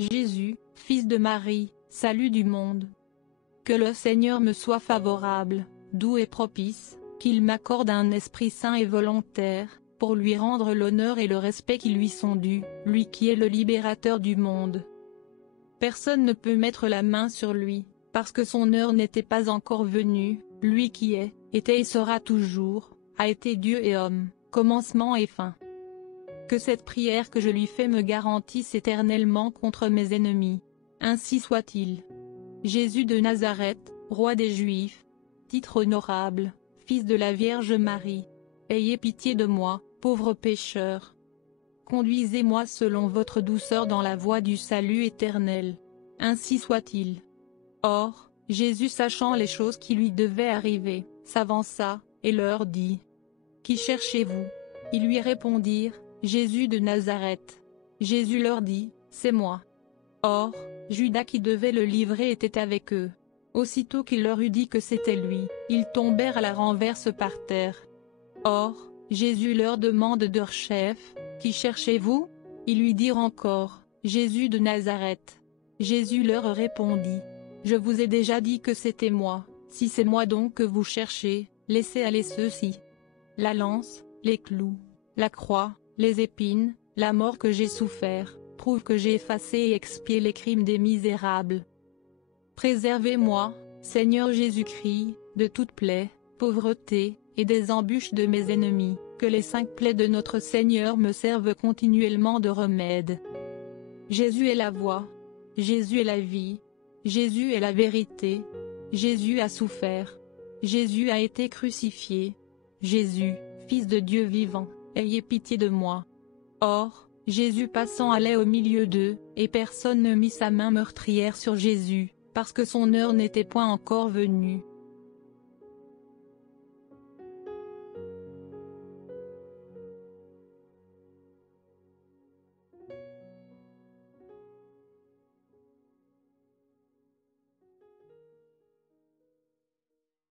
Jésus, fils de Marie, salut du monde. Que le Seigneur me soit favorable, doux et propice, qu'il m'accorde un esprit saint et volontaire, pour lui rendre l'honneur et le respect qui lui sont dus, lui qui est le libérateur du monde. Personne ne peut mettre la main sur lui, parce que son heure n'était pas encore venue, lui qui est, était et sera toujours, a été Dieu et homme, commencement et fin. Que cette prière que je lui fais me garantisse éternellement contre mes ennemis. Ainsi soit-il. Jésus de Nazareth, roi des Juifs, titre honorable, fils de la Vierge Marie, ayez pitié de moi, pauvre pécheur. Conduisez-moi selon votre douceur dans la voie du salut éternel. Ainsi soit-il. Or, Jésus, sachant les choses qui lui devaient arriver, s'avança, et leur dit : Qui cherchez-vous ? Ils lui répondirent : Jésus de Nazareth. Jésus leur dit : C'est moi. Or, Judas qui devait le livrer était avec eux. Aussitôt qu'il leur eut dit que c'était lui, ils tombèrent à la renverse par terre. Or, Jésus leur demande de leur chef : Qui cherchez-vous ? Ils lui dirent encore : Jésus de Nazareth. Jésus leur répondit : Je vous ai déjà dit que c'était moi. Si c'est moi donc que vous cherchez, laissez aller ceux-ci. La lance, les clous, la croix, les épines, la mort que j'ai souffert, prouve que j'ai effacé et expié les crimes des misérables. Préservez-moi, Seigneur Jésus-Christ, de toute plaie, pauvreté, et des embûches de mes ennemis, que les 5 plaies de notre Seigneur me servent continuellement de remède. Jésus est la voie. Jésus est la vie. Jésus est la vérité. Jésus a souffert. Jésus a été crucifié. Jésus, Fils de Dieu vivant, ayez pitié de moi. Or, Jésus passant allait au milieu d'eux, et personne ne mit sa main meurtrière sur Jésus, parce que son heure n'était point encore venue.